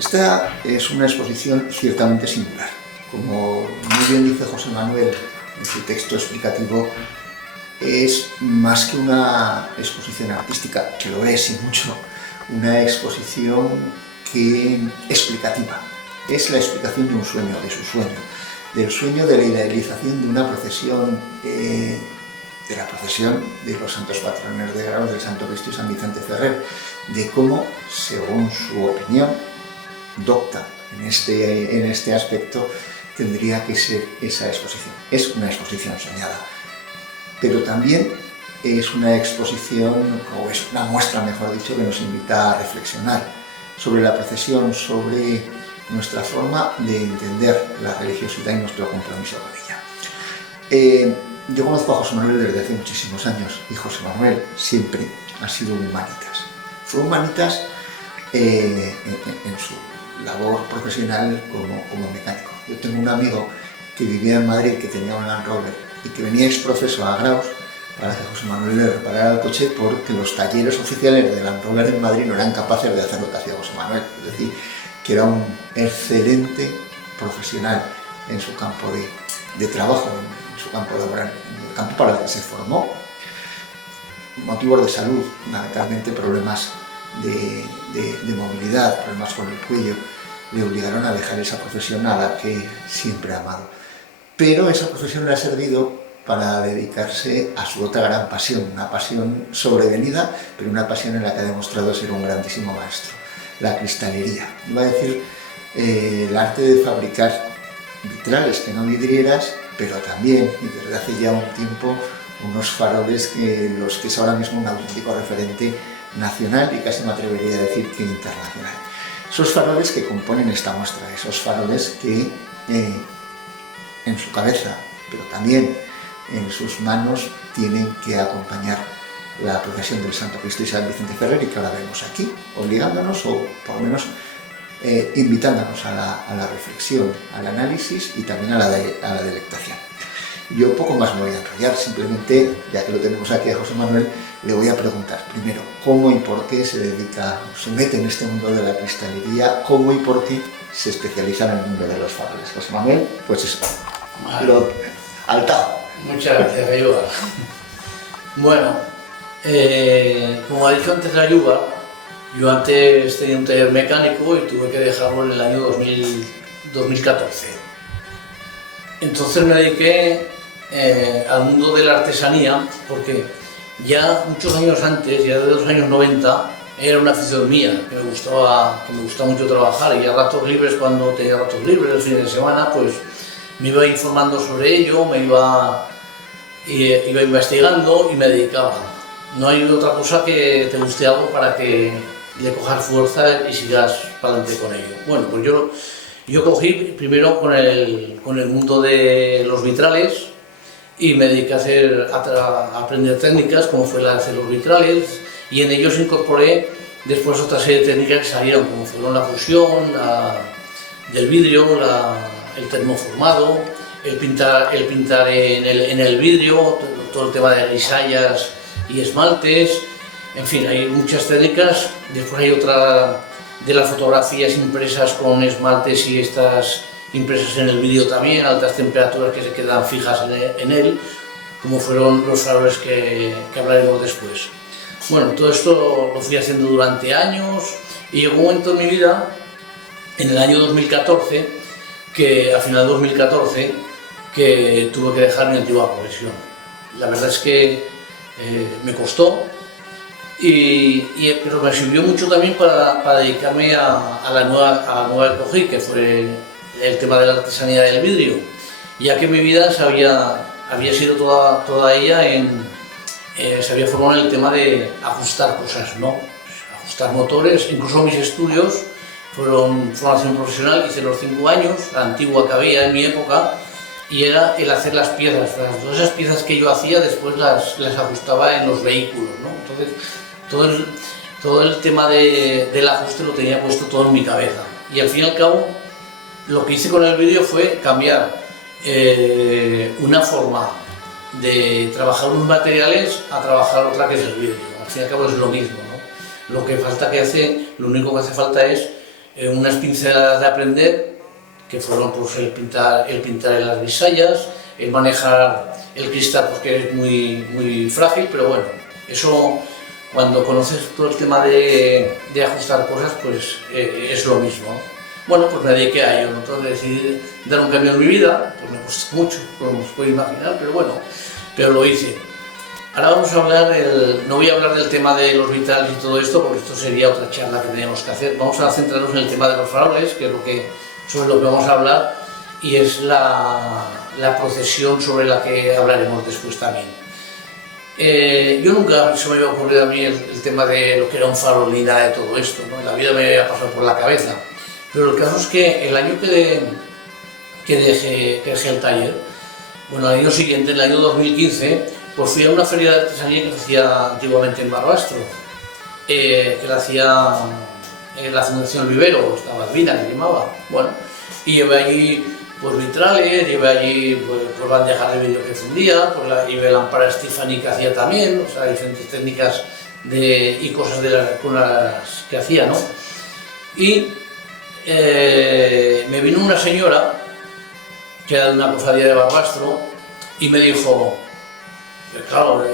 Esta es una exposición ciertamente singular. Como muy bien dice José Manuel en su texto explicativo, es más que una exposición artística, que lo es y mucho, una exposición explicativa. Es la explicación de un sueño, de su sueño, del sueño de la idealización de una procesión, de la procesión de los santos patrones de Graus, del Santo Cristo y San Vicente Ferrer, de cómo, según su opinión docta en este aspecto, tendría que ser esa exposición. Es una exposición soñada, pero también es una exposición, o es una muestra, mejor dicho, que nos invita a reflexionar sobre la procesión, sobre nuestra forma de entender la religiosidad y nuestro compromiso con ella. Yo conozco a José Manuel desde hace muchísimos años y José Manuel siempre ha sido un humanitas. Fue humanitas en su labor profesional como mecánico. Yo tengo un amigo que vivía en Madrid, que tenía un Land Rover y que venía exprofeso a Graus para que José Manuel le reparara el coche, porque los talleres oficiales de Land Rover en Madrid no eran capaces de hacer lo que hacía José Manuel. Es decir, que era un excelente profesional en su campo de trabajo, en su campo laboral, en el campo para el que se formó. Motivos de salud, fundamentalmente problemas de movilidad, problemas con el cuello, le obligaron a dejar esa profesión a la que siempre ha amado. Pero esa profesión le ha servido para dedicarse a su otra gran pasión, una pasión sobrevenida, pero una pasión en la que ha demostrado ser un grandísimo maestro, la cristalería. Iba a decir el arte de fabricar vitrales, que no vidrieras, pero también, y desde hace ya un tiempo, unos faroles que los que es ahora mismo un auténtico referente nacional y casi me atrevería a decir que internacional. Esos faroles que componen esta muestra, esos faroles que en su cabeza, pero también en sus manos, tienen que acompañar la procesión del Santo Cristo y San Vicente Ferrer, y que ahora vemos aquí, obligándonos o por lo menos invitándonos a la reflexión, al análisis y también a la delectación. Yo poco más me voy a enrollar, simplemente, ya que lo tenemos aquí a José Manuel, le voy a preguntar primero cómo y por qué se mete en este mundo de la cristalería, cómo y por qué se especializa en el mundo de los faroles. José Manuel, pues eso, lo altado. Muchas gracias, Ayuba. Bueno, como ha dicho antes Ayuba, yo antes tenía un taller mecánico y tuve que dejarlo en el año 2014. Entonces me dediqué al mundo de la artesanía, porque ya muchos años antes, ya desde los años 90, era una afición mía, que me gustaba mucho trabajar, y a ratos libres, cuando tenía ratos libres, el fin de semana, pues me iba informando sobre ello, iba investigando y me dedicaba. No hay otra cosa que te guste algo para que le cojas fuerza y sigas para adelante con ello. Bueno, pues yo cogí primero con el mundo de los vitrales y me dediqué a aprender técnicas, como fue la de hacer los vitrales, y en ellos incorporé después otra serie de técnicas que salieron, como fueron la fusión, del vidrio, el termoformado, el pintar en el vidrio, todo el tema de grisallas y esmaltes. En fin, hay muchas técnicas. Después hay otra de las fotografías impresas con esmaltes, y estas impresas en el vídeo también, altas temperaturas que se quedan fijas en él, como fueron los faroles que hablaremos después. Bueno, todo esto lo fui haciendo durante años, y llegó un momento en mi vida, en el año 2014, a final de 2014, que tuve que dejar mi antigua profesión. La verdad es que me costó, pero me sirvió mucho también para dedicarme a la nueva que cogí, que fue el tema de la artesanía del vidrio, ya que mi vida había sido toda ella se había formado en el tema de ajustar cosas, ¿no? Ajustar motores. Incluso mis estudios fueron formación profesional, hice los 5 años, la antigua que había en mi época, y era el hacer las piezas. Todas esas piezas que yo hacía después las ajustaba en los vehículos, ¿no? Entonces todo el tema del ajuste lo tenía puesto todo en mi cabeza, y al fin y al cabo lo que hice con el vídeo fue cambiar una forma de trabajar unos materiales a trabajar otra, que es el vídeo. Al fin y al cabo es lo mismo, ¿no? Lo único que hace falta es unas pinceladas de aprender, que fueron pues, el pintar en las bisayas, el manejar el cristal porque es muy frágil, pero bueno, eso cuando conoces todo el tema de ajustar cosas, pues es lo mismo, ¿no? Bueno, pues me dediqué a ello, ¿no? Entonces decidí dar un cambio en mi vida, pues me costó mucho, como os podéis imaginar, pero bueno, pero lo hice. Ahora vamos a hablar, no voy a hablar del tema de los vitrales y todo esto, porque esto sería otra charla que teníamos que hacer. Vamos a centrarnos en el tema de los faroles, que es sobre lo que vamos a hablar, y es la procesión sobre la que hablaremos después también. Yo nunca se me había ocurrido a mí el tema de lo que era un farol ni nada de todo esto, ¿no? En la vida me había pasado por la cabeza. Pero el caso es que el año que dejé el taller, bueno, el año siguiente, en el año 2015, pues fui a una feria de artesanía que se hacía antiguamente en Barbastro, que la hacía en la Fundación Vivero, estaba Albina, que llamaba, bueno, y llevé allí pues vitrales, llevé allí pues bandejas de vidrio que fundía, pues llevé lámparas Tiffany que hacía también, o sea, diferentes técnicas y cosas con las que hacía, ¿no? Y me vino una señora que era de una cofradía de Barbastro y me dijo, claro,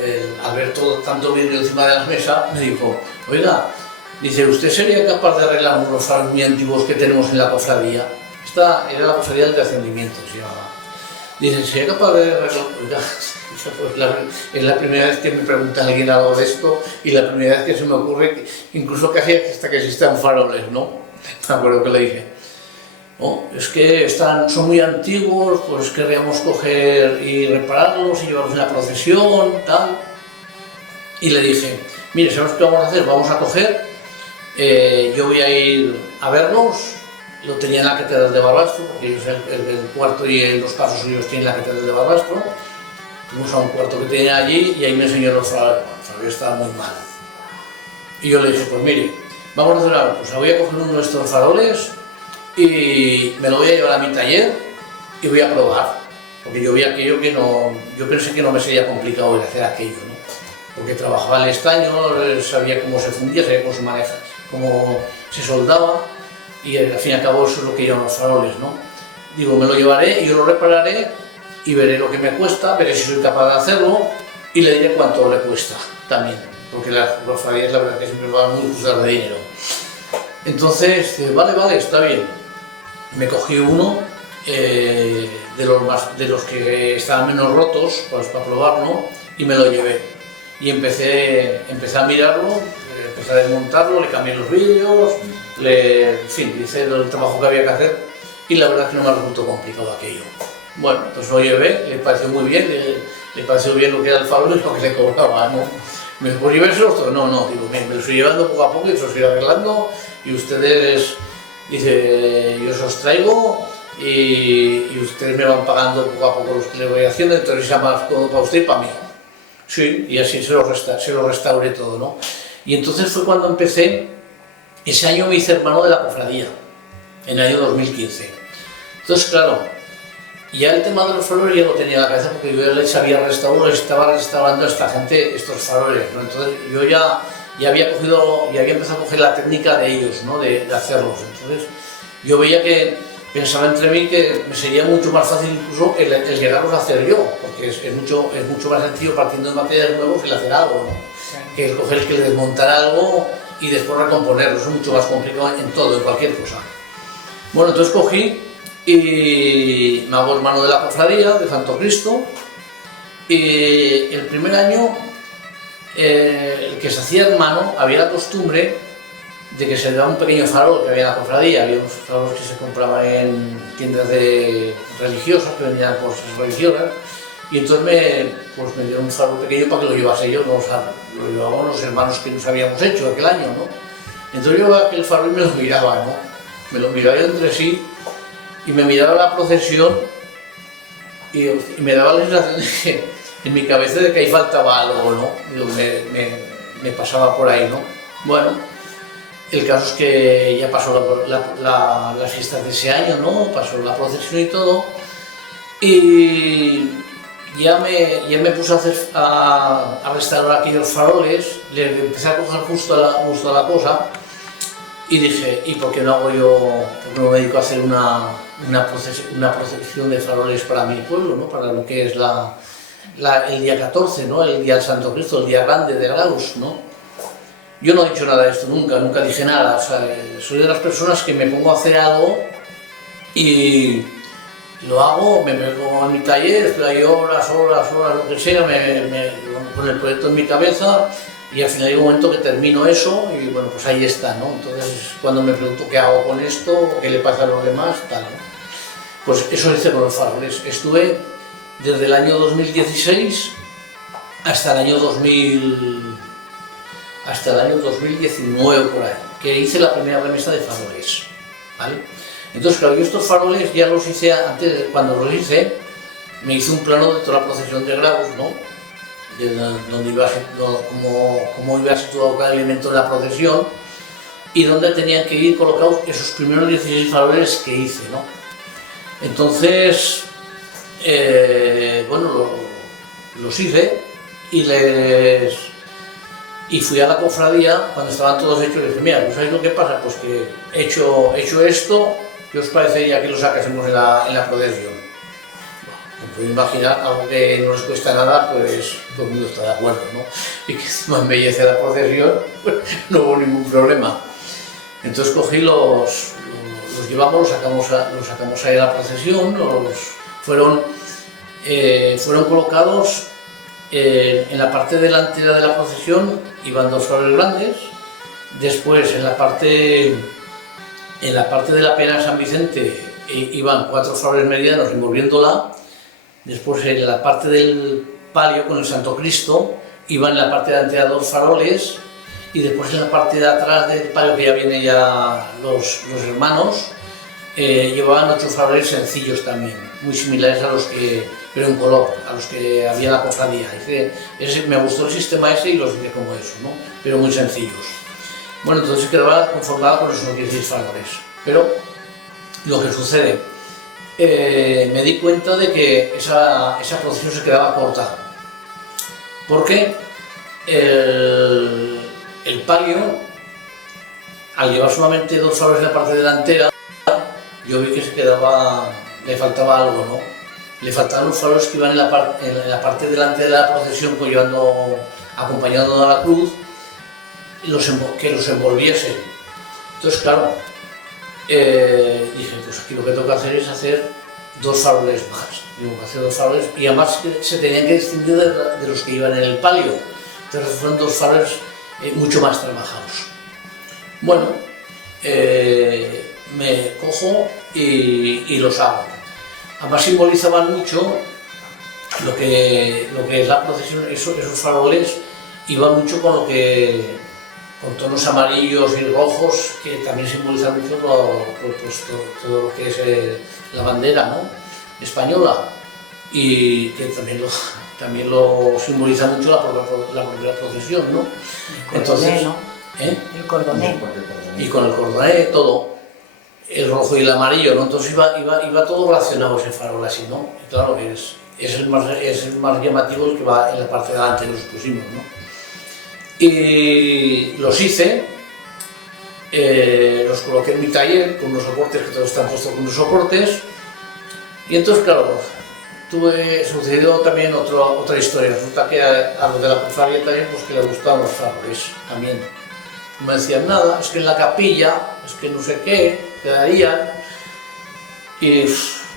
al ver tanto vidrio encima de la mesa, me dijo, oiga, dice, ¿usted sería capaz de arreglar unos faros muy antiguos que tenemos en la cofradía? Esta era la cofradía del Descendimiento, se llamaba. Dice, ¿sería capaz de arreglar? Oiga, pues es la primera vez que me pregunta alguien algo de esto y la primera vez que se me ocurre, incluso casi hasta que existan faroles, ¿no? Me acuerdo que le dije, oh, es que son muy antiguos, pues querríamos coger y repararlos y llevarlos en la procesión, tal. Y le dije, mire, ¿sabes qué vamos a hacer? Vamos a coger, yo voy a ir a verlos, lo tenía en la catedral de Barbastro, porque ellos el cuarto y los pasos ellos tienen la catedral de Barbastro. Fuimos a un cuarto que tenía allí y ahí me enseñó los faroles, estaba muy mal. Y yo le dije, pues mire, vamos a hacer algo, pues voy a coger uno de estos faroles y me lo voy a llevar a mi taller y voy a probar, porque yo vi aquello que no, yo pensé que no me sería complicado el hacer aquello, ¿no? Porque trabajaba el estaño, sabía cómo se fundía, sabía cómo se maneja, cómo se soldaba y al fin y al cabo eso es lo que llevan los faroles, ¿no? Digo, me lo llevaré y yo lo repararé y veré lo que me cuesta, veré si soy capaz de hacerlo y le diré cuánto le cuesta también, porque las cofradías la verdad que siempre van muy justas de dinero. Entonces, vale, está bien. Me cogí uno de los que estaban menos rotos, pues, para probarlo, y me lo llevé. Y empecé a mirarlo, empecé a desmontarlo, le cambié los vidrios, en fin, hice el trabajo que había que hacer y la verdad es que no me resultó complicado aquello. Bueno, pues lo llevé, le pareció muy bien, le pareció bien lo que era el farol y lo que le cobraba, ¿no? Me dijo, ¿por llevárselo? No, digo, me lo estoy llevando poco a poco y se lo estoy arreglando y ustedes, dice, yo se los traigo y ustedes me van pagando poco a poco los que les voy haciendo, entonces sea más todo para usted y para mí. Sí, y así se lo restauré todo, ¿no? Y entonces fue cuando empecé, ese año me hice hermano de la cofradía, en el año 2015. Entonces, claro, ya el tema de los faroles ya lo tenía en la cabeza porque yo ya les había restaurado, estaba restaurando a esta gente estos faroles, ¿no? Entonces yo ya había empezado a coger la técnica de ellos, ¿no? de hacerlos. Entonces yo veía que pensaba entre mí que me sería mucho más fácil incluso el llegarlos a hacer yo, porque es mucho más sencillo partiendo de materiales nuevos el hacer algo, ¿no? Sí. Que el coger, que desmontar algo y después recomponerlo, es mucho más complicado en todo, en cualquier cosa. Bueno, entonces cogí y me hago hermano de la cofradía de Santo Cristo y el primer año el que se hacía hermano había la costumbre de que se le daba un pequeño farol que había en la cofradía, había unos faroles que se compraban en tiendas religiosas que vendían cosas religiosas y entonces me dieron un farol pequeño para que lo llevase yo, ¿no? O sea, lo llevábamos los hermanos que nos habíamos hecho aquel año, ¿no? Entonces yo aquel farol me lo miraba, ¿no? Me lo miraba yo entre sí y me miraba la procesión y me daba la sensación de que en mi cabeza de que ahí faltaba algo, ¿no? Digo, me pasaba por ahí, ¿no? Bueno, el caso es que ya pasó las fiestas de ese año, ¿no? Pasó la procesión y todo y ya me puse a restaurar aquellos faroles, le empecé a coger justo a la cosa Y dije, ¿y por qué no hago yo, por qué no me dedico a hacer una procesión de faroles para mi pueblo, ¿no? Para lo que es el día 14, ¿no? El día del Santo Cristo, el día grande de Graus, ¿no? Yo no he dicho nada de esto nunca dije nada, o sea, soy de las personas que me pongo a hacer algo y lo hago, me pongo en mi taller, estoy ahí horas, lo que sea, con el proyecto en mi cabeza y al final hay un momento que termino eso y bueno, pues ahí está, ¿no? Entonces cuando me pregunto qué hago con esto, qué le pasa a los demás, tal, ¿no? Pues eso hice con los faroles. Estuve desde el año 2016 hasta el año 2019 por ahí, que hice la primera remesa de faroles, ¿vale? Entonces, claro, yo estos faroles ya los hice antes, cuando los hice, me hice un plano de toda la procesión de Graus, ¿no? Donde iba, cómo iba situado cada elemento de la procesión y dónde tenían que ir colocados esos primeros 16 faroles que hice, ¿no? Entonces, bueno, los hice y fui a la cofradía cuando estaban todos hechos y les dije, mira, pues ¿sabéis lo que pasa? Pues que he hecho esto, ¿qué os parecería que lo sacásemos en la procesión? Bueno, puedo imaginar algo que no les cuesta nada, pues todo el mundo está de acuerdo, ¿no? Y que encima embellece la procesión, pues no hubo ningún problema. Entonces cogí los llevamos, los sacamos ahí a la procesión, fueron colocados en la parte delantera de la procesión iban 2 faroles grandes, después en la parte de la pena de San Vicente iban 4 faroles medianos envolviéndola, después en la parte del palio con el Santo Cristo iban en la parte delantera 2 faroles y después en la parte de atrás del palio, que ya vienen ya los hermanos, llevaban 8 faroles sencillos también, muy similares a los que, pero en color, a los que había en la cofradía. Me gustó el sistema ese y los hice como eso, ¿no? Pero muy sencillos. Bueno, entonces quedaba conformada con esos 16 faroles. Pero lo que sucede, me di cuenta de que esa procesión se quedaba corta. Porque el palio, al llevar solamente 2 faroles en la parte delantera, yo vi que le faltaba algo, ¿no? Le faltaban los faroles que iban en la parte delante de la procesión, acompañando a la cruz, que los envolviesen. Entonces, claro, dije, pues aquí lo que tengo que hacer es hacer 2 faroles más. Digo, hacer 2 faroles, y además se tenían que distinguir de los que iban en el palio. Entonces fueron 2 faroles mucho más trabajados. Bueno, me cojo y los hago. Además simbolizaban mucho lo que es la procesión, esos faroles iban mucho con tonos amarillos y rojos, que también simbolizan mucho todo lo que es la bandera, ¿no?, española, y que también lo simboliza mucho la propia procesión, ¿no? Entonces, ¿no? El cordoné. Y con el cordoné, todo, el rojo y el amarillo, ¿no? Entonces iba todo relacionado ese farol así, ¿no? Y claro, es el más llamativo, el que va en la parte de delante, los pusimos, ¿no? Y los hice, los coloqué en mi taller con unos soportes, que todos están puestos con unos soportes, y entonces, claro, sucedió también otra historia. Resulta que a los de la cofradía también, pues que les gustaban los faroles también. No me decían nada, es que en la capilla, es que no sé qué, quedarían. Y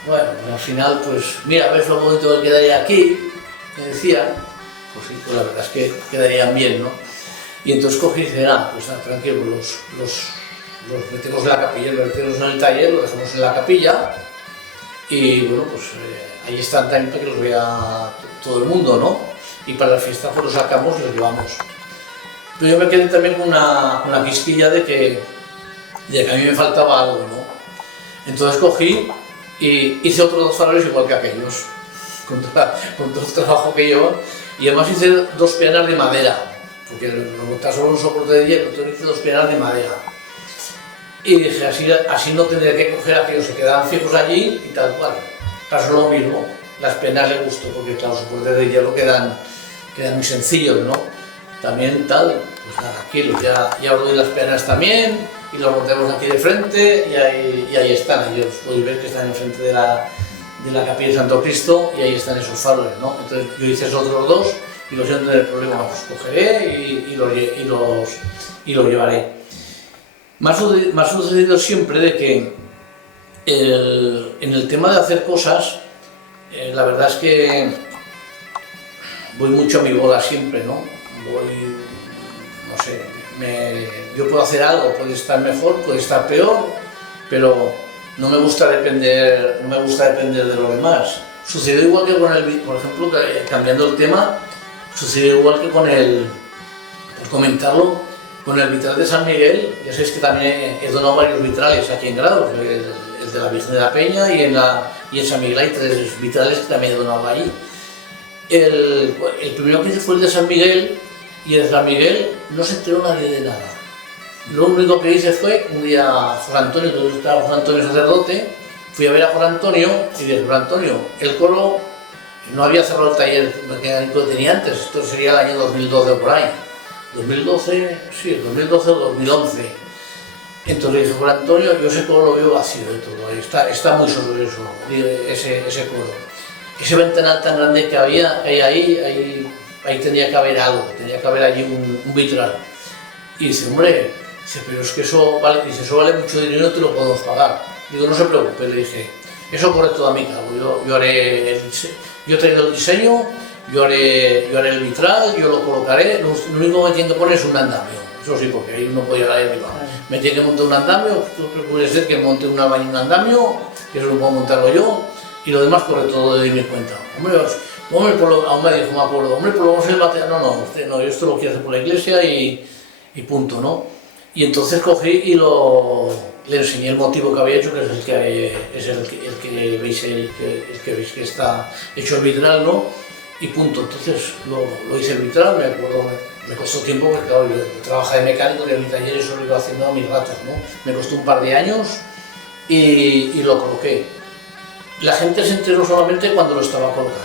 bueno, al final, pues mira, ves lo bonito que quedaría aquí, me decían. Pues sí, pues la verdad es que quedarían bien, ¿no? Y entonces cogí y dije, pues tranquilo, los metemos en la capilla, los metemos en el taller, los dejamos en la capilla. Y bueno, pues ahí están también para que los vea todo el mundo, ¿no? Y para la fiesta pues los sacamos y los llevamos. Pero yo me quedé también con la quisquilla de que a mí me faltaba algo, ¿no? Entonces cogí y hice otros 2 faroles igual que aquellos, con todo el trabajo que llevan, y además hice 2 peanas de madera, porque lo monté solo un soporte de hielo, entonces hice 2 peanas de madera. Y dije, así no tendría que coger aquellos, se quedaban fijos allí y tal cual. Pasó lo mismo, las penas le gustó, porque claro, los soportes de hielo quedan muy sencillos, ¿no? También tal, pues nada, aquí ya os doy las penas también, y los montamos aquí de frente y ahí están. Ellos podéis ver que están enfrente de la capilla de Santo Cristo y ahí están esos faroles, ¿no? Entonces yo hice esos otros dos y los no tener problema, los cogeré y los llevaré. Me ha sucedido siempre de que en el tema de hacer cosas, la verdad es que voy mucho a mi bola siempre, ¿no? No sé, yo puedo hacer algo, puede estar mejor, puede estar peor, pero no me gusta depender de lo demás. Sucedió igual que con por ejemplo, cambiando el tema, sucedió igual que con por comentarlo, con el vitral de San Miguel. Ya sabéis que también he donado varios vitrales aquí en Grados, el de la Virgen de la Peña y en San Miguel hay 3 vitrales que también he donado allí. El primero que hice fue el de San Miguel, y el de San Miguel no se enteró nadie de nada. Lo único que hice fue, un día Juan Antonio, que estaba Juan Antonio sacerdote, fui a ver a Juan Antonio y dije: Juan Antonio, el coro no había cerrado el taller mecánico que tenía antes, esto sería el año 2012 o por ahí. 2012, sí, 2012 o 2011. Entonces le dije: Juan Antonio, yo ese coro lo veo vacío de todo, está muy solo eso, ese coro. Ese ventanal tan grande que hay ahí tendría que haber algo, tendría que haber allí un vitral. Y dice: hombre, pero es que eso vale mucho dinero, no te lo podemos pagar. Digo: no se preocupe, le dije, eso corre todo a mi cargo, yo he traído el diseño, yo haré el vitral, yo lo colocaré, lo único que tiene que poner es un andamio. Eso sí, porque ahí no podía ir arriba. Me tiene que montar un andamio, puede ser que monte un andamio, que eso lo puedo montarlo yo, y lo demás corre todo de mi cuenta. Hombre, aún me dijo: me acuerdo, hombre, por lo menos el material, usted no, yo esto lo quiero hacer por la iglesia y punto, ¿no? Y entonces cogí y le enseñé el motivo que había hecho, que es el que veis que está hecho el vitral, ¿no? Y punto. Entonces lo hice el vitral, me acuerdo, me costó tiempo, porque claro, yo trabajaba de mecánico en mi taller y eso lo iba haciendo a mis ratos, ¿no? Me costó un par de años y lo coloqué. La gente se enteró solamente cuando lo estaba colocando,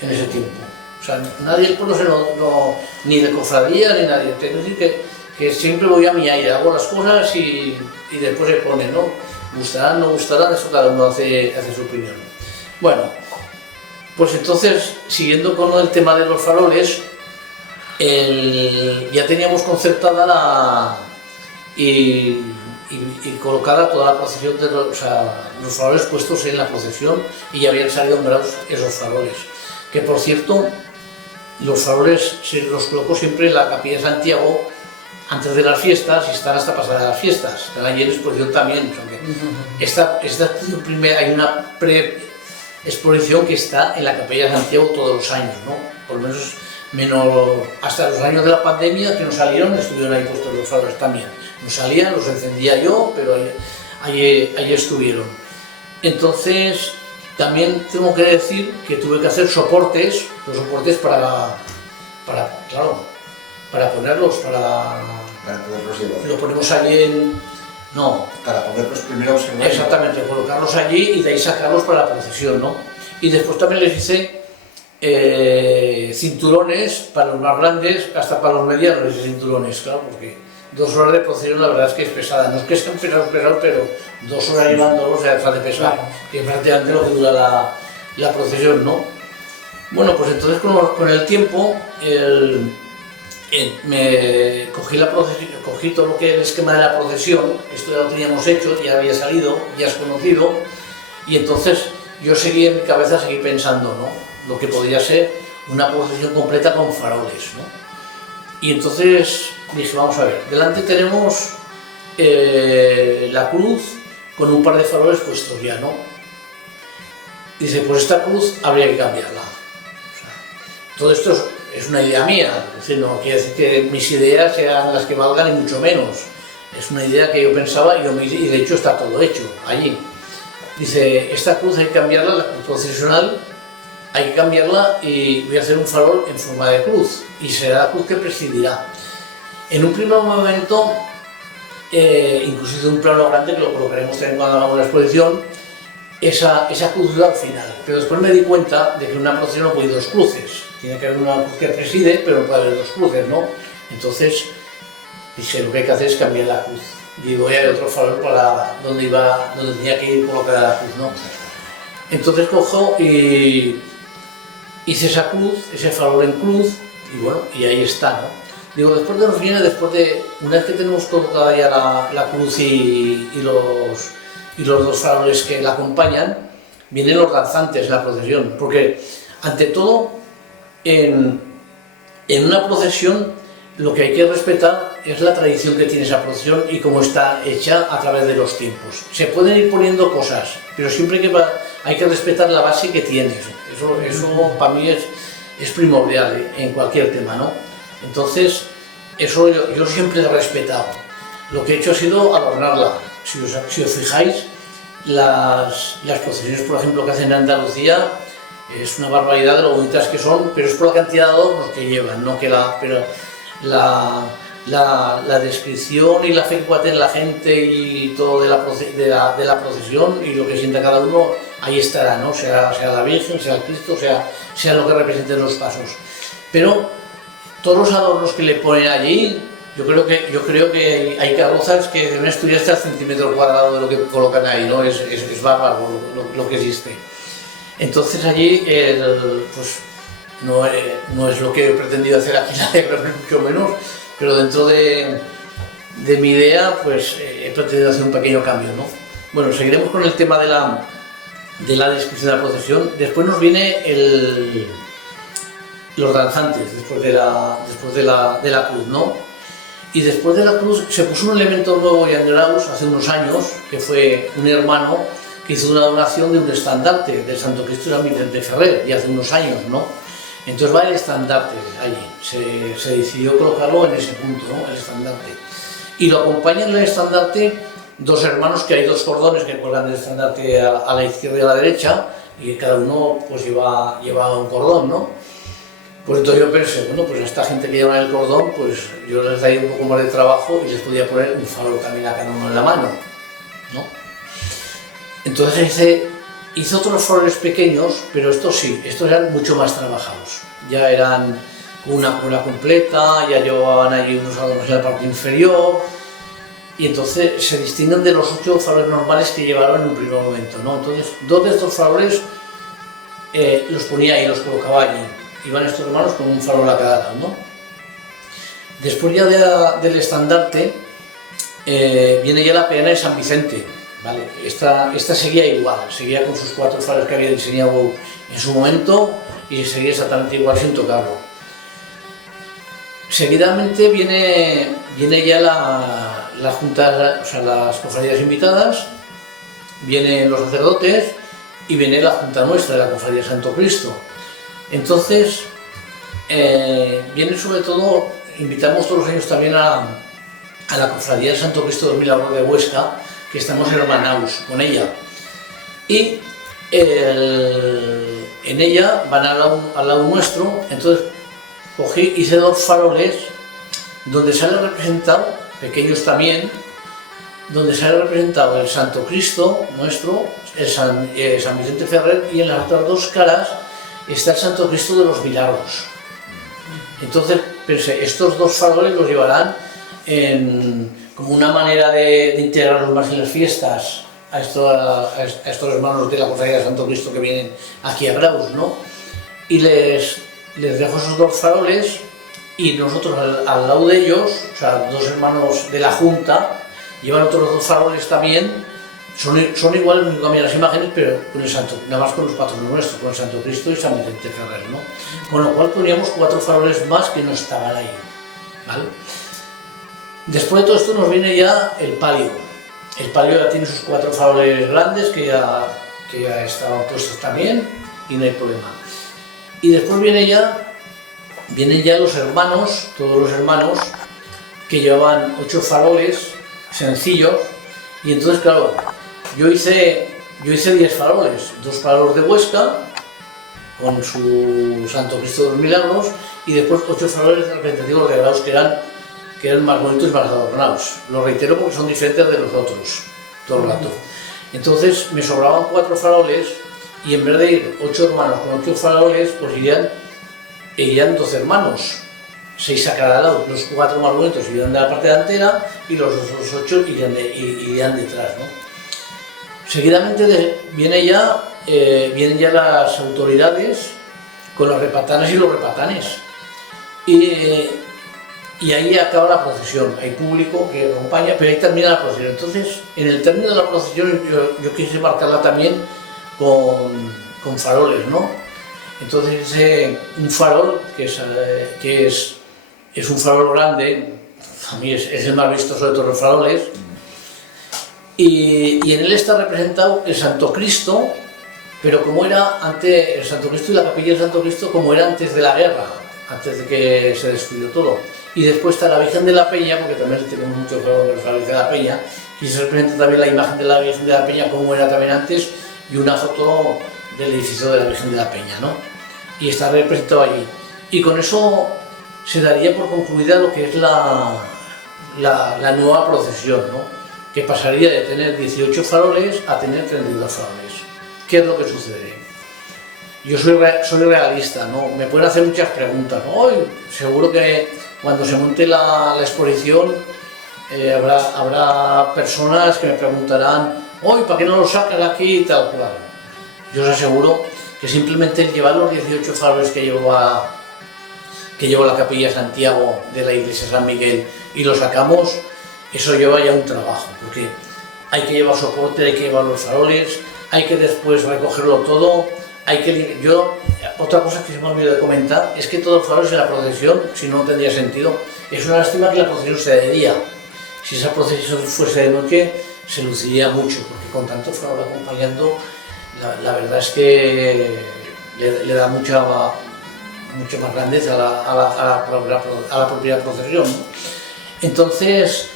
en ese tiempo. O sea, nadie del pueblo ni de cofradía ni nadie. Tengo que decir que siempre voy a mi aire, hago las cosas y después se pone, ¿no? Gustarán, no gustarán, eso cada uno hace su opinión. Bueno, pues entonces, siguiendo con el tema de los faroles, ya teníamos concertada y colocada toda la procesión de los faroles puestos en la procesión, y ya habían salido nombrados esos faroles. Que por cierto, los faroles se los colocó siempre en la capilla de Santiago antes de las fiestas y están hasta pasadas las fiestas. Están allí en exposición también. Hay una pre-exposición que está en la capilla de Santiago todos los años, ¿no? Por lo menos hasta los años de la pandemia que no salieron, estuvieron ahí puestos los faroles también. No salían, los encendía yo, pero ahí estuvieron. Entonces, también tengo que decir que tuve que hacer soportes para ponerlos, para poderlos llevar. Lo ponemos allí para poderlos primero observar. Exactamente, colocarlos allí y de ahí sacarlos para la procesión, ¿no? Y después también les hice cinturones para los más grandes, hasta para los medianos les hice cinturones, claro, porque 2 horas de procesión la verdad es que es pesada. No es que sean pesados, pero 2 horas llevándolos se deja de pesar, que es prácticamente lo que dura la procesión, ¿no? Bueno, pues entonces con el tiempo me cogí todo lo que es el esquema de la procesión. Esto ya lo teníamos hecho, ya había salido, ya es conocido, y entonces yo en mi cabeza seguí pensando, ¿no? Lo que podría ser una procesión completa con faroles, ¿no? Y entonces dije: vamos a ver, delante tenemos la cruz con un par de faroles puestos ya, ¿no? Dice: pues esta cruz habría que cambiarla. O sea, todo esto es una idea mía, es decir, no quiere decir que mis ideas sean las que valgan, ni mucho menos. Es una idea que yo pensaba y de hecho está todo hecho allí. Dice: esta cruz hay que cambiarla, la cruz procesional, hay que cambiarla y voy a hacer un farol en forma de cruz, y será la cruz que presidirá. En un primer momento, incluso hice un plano grande que lo colocaremos también cuando hagamos la exposición, esa cruz al final. Pero después me di cuenta de que en una procesión no puede ir 2 cruces. Tiene que haber una cruz que preside, pero no puede haber 2 cruces, ¿no? Entonces Dije, lo que hay que hacer es cambiar la cruz. Digo, ya hay otro farol para donde tenía que ir colocada la cruz, ¿no? Entonces cojo y hice esa cruz, ese farol en cruz, y bueno, y ahí está, ¿no? Digo, después nos viene, una vez que tenemos colocada ya la cruz y los dos faroles que la acompañan, vienen los danzantes, la procesión, porque ante todo, en una procesión, lo que hay que respetar es la tradición que tiene esa procesión y cómo está hecha a través de los tiempos. Se pueden ir poniendo cosas, pero siempre hay que respetar la base que tienes. Eso para mí es primordial en cualquier tema, ¿no? Entonces, eso yo siempre he respetado. Lo que he hecho ha sido adornarla. Si os fijáis, las procesiones, por ejemplo, que hacen en Andalucía, es una barbaridad de lo bonitas que son, pero es por la cantidad de adornos que llevan, ¿no? Pero la descripción y la fe que pueda tener la gente y todo de la procesión y lo que sienta cada uno, ahí estará, ¿no? Sea la Virgen, sea el Cristo, sea lo que representen los pasos. Pero todos los adornos que le ponen allí, yo creo que hay carrozas que deben estudiar hasta el centímetro cuadrado de lo que colocan ahí, ¿no? Es bárbaro lo que existe. Entonces allí, pues no es lo que he pretendido hacer aquí, mucho menos, pero dentro de mi idea, pues he pretendido hacer un pequeño cambio, ¿no? Bueno, seguiremos con el tema de la descripción de la procesión. Después nos viene los danzantes, después de la cruz, ¿no? Y después de la cruz se puso un elemento nuevo en Graus hace unos años, que fue un hermano que hizo una donación de un estandarte del Santo Cristo de San Vicente Ferrer, y hace unos años, ¿no? Entonces va el estandarte allí, se decidió colocarlo en ese punto, ¿no? El estandarte. Y lo acompañan en el estandarte dos hermanos, que hay dos cordones que cuelgan el estandarte a la izquierda y a la derecha, y cada uno pues lleva un cordón, ¿no? Pues entonces yo pensé, bueno, pues a esta gente que lleva el cordón, pues yo les daría un poco más de trabajo y les podía poner un farol también a cada uno en la mano, ¿no? Entonces hice otros faroles pequeños, pero estos eran mucho más trabajados. Ya eran con una cola completa, ya llevaban allí unos adornos en la parte inferior, y entonces se distinguen de los 8 faroles normales que llevaron en un primer momento, ¿no? Entonces, 2 de estos faroles los ponía ahí, los colocaba allí. Iban estos hermanos con un farol a cada lado, ¿no? Después ya del estandarte viene ya la peana de San Vicente, ¿vale? Esta seguía igual, seguía con sus 4 faroles que había diseñado en su momento y seguía exactamente igual sin tocarlo. Seguidamente viene ya la junta, o sea, las cofradías invitadas, vienen los sacerdotes y viene la junta nuestra de la Cofradía de Santo Cristo. Entonces, viene sobre todo, invitamos todos los años también a la Cofradía de Santo Cristo del Milagro de Huesca, que estamos hermanados con ella. Y en ella van al lado nuestro, entonces hice 2 faroles donde sale representado, pequeños también, donde sale representado el Santo Cristo nuestro, el San Vicente Ferrer, y en las otras 2 caras está el Santo Cristo de los Milagros. Entonces pensé, estos 2 faroles los llevarán como una manera de integrarlos más en las fiestas a estos hermanos de la Cofradía de Santo Cristo que vienen aquí a Graus, ¿no? Y les dejo esos 2 faroles, y nosotros al lado de ellos, o sea, 2 hermanos de la Junta, llevan otros 2 faroles también. Son iguales, no cambian las imágenes, pero con el Santo, nada más con los patronos nuestros, con el Santo Cristo y San Vicente Ferrer, ¿no? Con lo cual poníamos 4 faroles más que no estaban ahí, ¿vale? Después de todo esto nos viene ya el palio. El palio ya tiene sus 4 faroles grandes que ya estaban puestos también y no hay problema. Y después vienen ya los hermanos, todos los hermanos, que llevaban 8 faroles sencillos, y entonces claro, yo hice 10 faroles, 2 faroles de Huesca, con su Santo Cristo de los Milagros, y después 8 faroles representativos de Graus que eran más bonitos y más adornados. Lo reitero porque son diferentes de los otros, todo el rato. Entonces me sobraban 4 faroles, y en vez de ir 8 hermanos con 8 faroles, pues irían 12 hermanos, 6 a cada lado, los 4 más bonitos irían de la parte delantera y los otros 8 irían detrás, ¿no? Seguidamente vienen ya las autoridades con los repatanes y los repatanes. Y ahí acaba la procesión, hay público que acompaña, pero ahí termina la procesión. Entonces, en el término de la procesión yo quise marcarla también con faroles, ¿no? Entonces, un farol que es un farol grande, a mí es el más vistoso de todos los faroles, y en él está representado el Santo Cristo, pero como era antes, el Santo Cristo y la capilla del Santo Cristo como era antes de la guerra, antes de que se destruyó todo. Y después está la Virgen de la Peña, porque también tenemos muchos faroles de la Virgen de la Peña, y se representa también la imagen de la Virgen de la Peña como era también antes, y una foto del edificio de la Virgen de la Peña, ¿no? Y está representado allí. Y con eso se daría por concluida lo que es la nueva procesión, ¿no? Que pasaría de tener 18 faroles a tener 32 faroles. ¿Qué es lo que sucede? Yo soy realista, ¿no? Me pueden hacer muchas preguntas, ¿no? Seguro que cuando se monte la exposición habrá personas que me preguntarán, ¿para qué no lo sacas aquí y tal cual? Yo os aseguro que simplemente el llevar los 18 faroles que llevo la capilla de Santiago de la iglesia de San Miguel y lo sacamos, eso lleva ya un trabajo, porque hay que llevar soporte, hay que llevar los faroles, hay que después recogerlo todo, otra cosa que se me olvidó de comentar es que todos los faroles en la procesión, si no tendría sentido, es una lástima que la procesión sea de día. Si esa procesión fuese de noche, se luciría mucho, porque con tanto farol acompañando, la verdad es que le da mucha más grandeza a la propia procesión, ¿no? Entonces,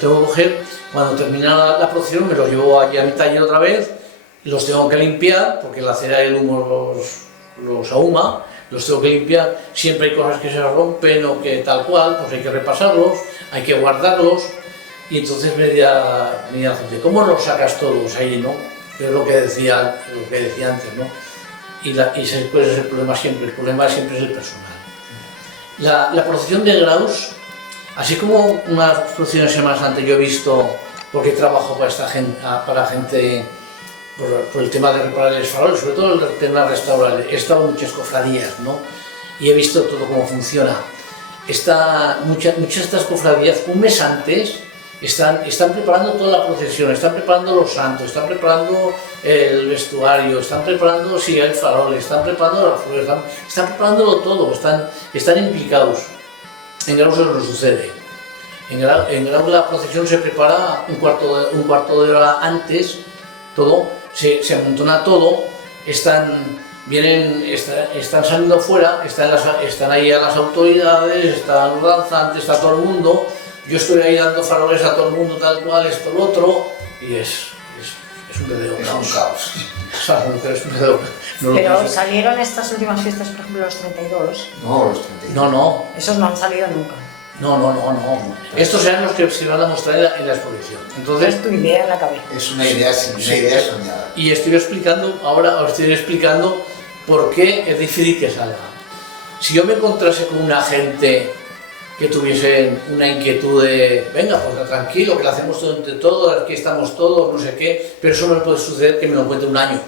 tengo que coger, cuando termina la procesión me los llevo aquí a mi taller otra vez, los tengo que limpiar, porque la cera y el humo los ahuma, los tengo que limpiar, siempre hay cosas que se rompen o que tal cual, pues hay que repasarlos, hay que guardarlos, y entonces me decía la gente, ¿cómo los sacas todos ahí, no? Que es lo que decía antes, ¿no? Y pues es el problema siempre es el personal. La procesión de Graus, así como unas procesiones de Semana Santa yo he visto, porque trabajo para gente por el tema de reparar los faroles, sobre todo el tema de restaurar, he estado en muchas cofradías, ¿no? Y he visto todo cómo funciona. Muchas de estas cofradías, un mes antes, están preparando toda la procesión, están preparando los santos, están preparando el vestuario, están preparando si hay faroles, están preparando las flores, están preparándolo todo, están implicados. En Graus eso no sucede. En Graus la procesión se prepara un cuarto de hora antes, todo, se amontona todo, están saliendo fuera, están ahí a las autoridades, están los danzantes, está todo el mundo. Yo estoy ahí dando faroles a todo el mundo, tal cual, esto, lo otro, y es un verdadero caos. Es un verdadero caos. Pero salieron estas últimas fiestas, por ejemplo, los 32. No, los 32. No. Esos no han salido nunca. No. Estos serán los que se van a mostrar en la exposición. Entonces, es tu idea en la cabeza. Es una idea soñada. Y estoy explicando por qué es difícil que salga. Si yo me encontrase con una gente que tuviesen una inquietud de, venga, pues tranquilo, que lo hacemos todo entre todos, aquí estamos todos, no sé qué, pero eso no me puede suceder que me lo encuentre un año.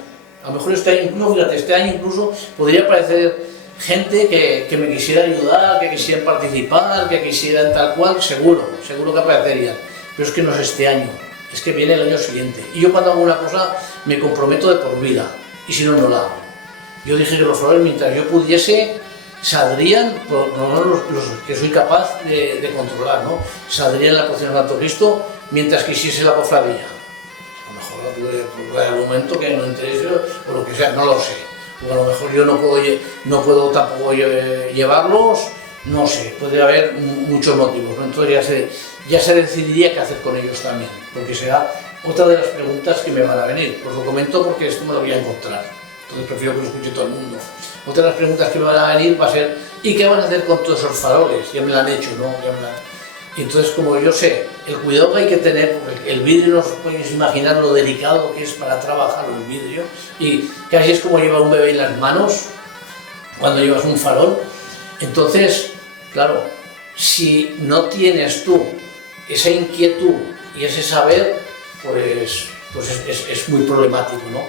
A lo mejor este año incluso podría aparecer gente que me quisiera ayudar, que quisieran participar, que quisieran tal cual, seguro que aparecería. Pero es que no es este año, es que viene el año siguiente. Y yo cuando hago una cosa me comprometo de por vida, y si no, no la hago. Yo dije que los faroles, mientras yo pudiese, saldrían, por lo menos los que soy capaz de controlar, ¿no? Saldrían en la procesión de Santo Cristo mientras quisiese la cofradía. A lo mejor puede haber un momento que no interese o lo que sea, no lo sé. O a lo mejor yo no puedo tampoco llevarlos, no sé, podría haber muchos motivos, ¿no? Entonces ya se decidiría qué hacer con ellos también, porque será otra de las preguntas que me van a venir. Os lo comento porque esto me lo voy a encontrar, entonces prefiero que lo escuche todo el mundo. Otra de las preguntas que me van a venir va a ser, ¿y qué van a hacer con todos esos faroles? Ya me lo han hecho, ¿no? Y entonces, como yo sé el cuidado que hay que tener, porque el vidrio no os podéis imaginar lo delicado que es para trabajar el vidrio, y casi es como llevar un bebé en las manos cuando llevas un farol. Entonces, claro, si no tienes tú esa inquietud y ese saber, pues es muy problemático, ¿no?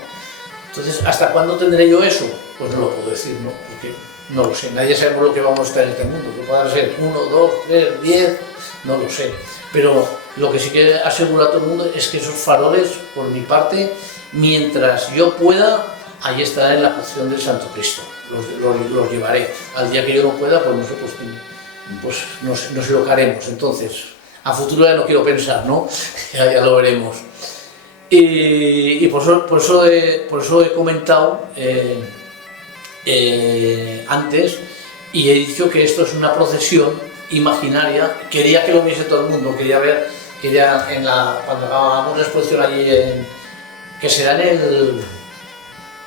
Entonces, ¿hasta cuándo tendré yo eso? Pues no lo puedo decir, ¿no? Porque no lo sé, nadie sabe lo que vamos a estar en este mundo, que pueda ser 1, 2, 3, 10, no lo sé. Pero lo que sí que aseguro a todo el mundo es que esos faroles, por mi parte, mientras yo pueda, ahí estarán en la procesión del Santo Cristo. Los llevaré. Al día que yo no pueda, pues no sé lo que haremos. Entonces, a futuro ya no quiero pensar, ¿no? Ya lo veremos. Y por eso he comentado antes, y he dicho que esto es una procesión imaginaria. Quería que lo viese todo el mundo, quería cuando hagamos la exposición allí, que será en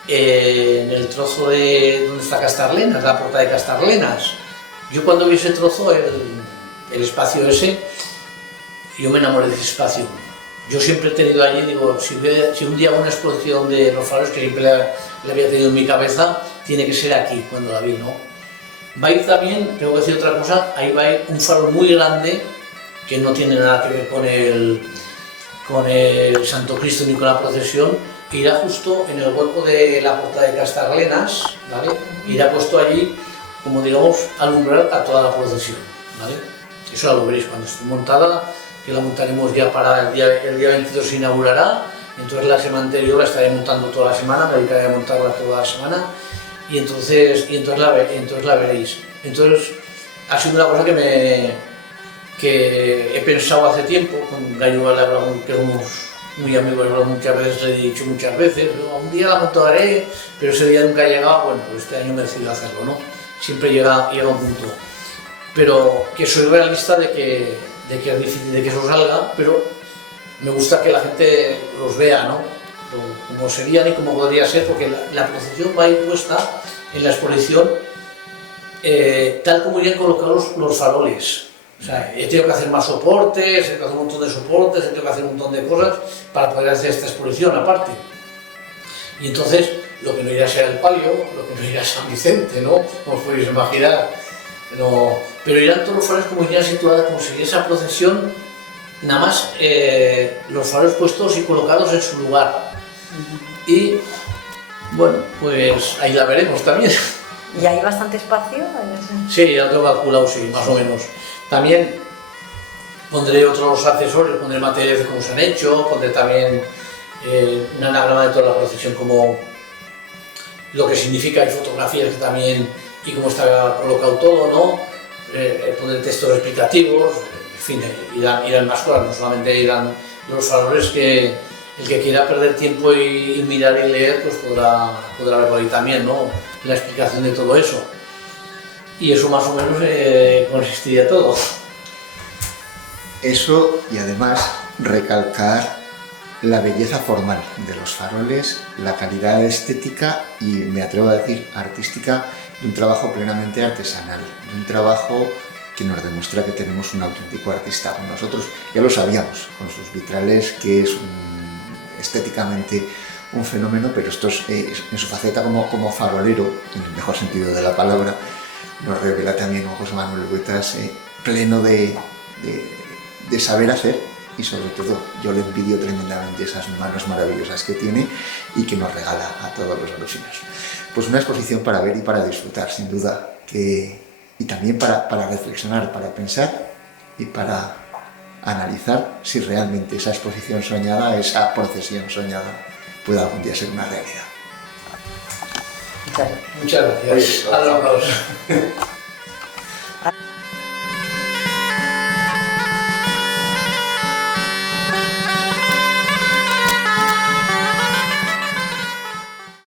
el trozo de donde está Castarlenas, la puerta de Castarlenas. Yo cuando vi ese trozo, el espacio ese, yo me enamoré de ese espacio. Yo siempre he tenido allí, digo, si un día hago una exposición de los faroles, que siempre le había tenido en mi cabeza, tiene que ser aquí, cuando la vi, ¿no? Va a ir también, tengo que decir otra cosa, ahí va a ir un farol muy grande, que no tiene nada que ver con el Santo Cristo ni con la procesión, que irá justo en el hueco de la puerta de Castarlenas, ¿vale? Irá puesto allí, como digamos, alumbrar a toda la procesión, ¿vale? Eso ya lo veréis cuando esté montada, que la montaremos ya para el día 22 se inaugurará. Entonces la semana anterior la estaré montando toda la semana, me dedicaré a montarla toda la semana, y entonces la veréis. Entonces ha sido una cosa que he pensado hace tiempo. Con Gallo Valabra, que somos muy amigos, muchas veces le he dicho muchas veces, un día la montaré, pero ese día nunca ha llegado. Bueno, pues este año me he decidido hacerlo, ¿no? Siempre llega un punto. Pero que soy realista de que es difícil de que eso salga, pero me gusta que la gente los vea, ¿no? Como serían y como podría ser, porque la procesión va a ir puesta en la exposición tal como irían colocados los faroles. O sea, he tenido que hacer más soportes, he tenido que hacer un montón de soportes, he tenido que hacer un montón de cosas para poder hacer esta exposición aparte. Y entonces, lo que no irá será el palio, lo que no irá San Vicente, ¿no? Como os podéis imaginar. No, pero irán todos los faroles como irían situados, como sería esa procesión, nada más los faroles puestos y colocados en su lugar. Y bueno, pues ahí la veremos también. ¿Y hay bastante espacio? Sí, ya lo tengo calculado, sí, más o menos. También pondré otros accesorios, pondré materiales como se han hecho, pondré también un anagrama de toda la procesión, como lo que significa, hay fotografías también y cómo está colocado todo, ¿no? Pondré textos explicativos, en fin, irán más cosas, no solamente irán los faroles, que el que quiera perder tiempo y mirar y leer, pues podrá verlo ahí también, ¿no? La explicación de todo eso. Y eso más o menos consistiría todo. Eso, y además recalcar la belleza formal de los faroles, la calidad estética y, me atrevo a decir, artística, de un trabajo plenamente artesanal, de un trabajo que nos demuestra que tenemos un auténtico artista. Nosotros ya lo sabíamos con sus vitrales, que es estéticamente un fenómeno, pero esto es, en su faceta como farolero, en el mejor sentido de la palabra, nos revela también un José Manuel Huetas pleno de saber hacer, y sobre todo yo le envidio tremendamente esas manos maravillosas que tiene y que nos regala a todos los alusinos. Pues una exposición para ver y para disfrutar, sin duda, y también para reflexionar, para pensar y para analizar si realmente esa exposición soñada, esa procesión soñada, puede algún día ser una realidad. Muchas gracias. Adiós.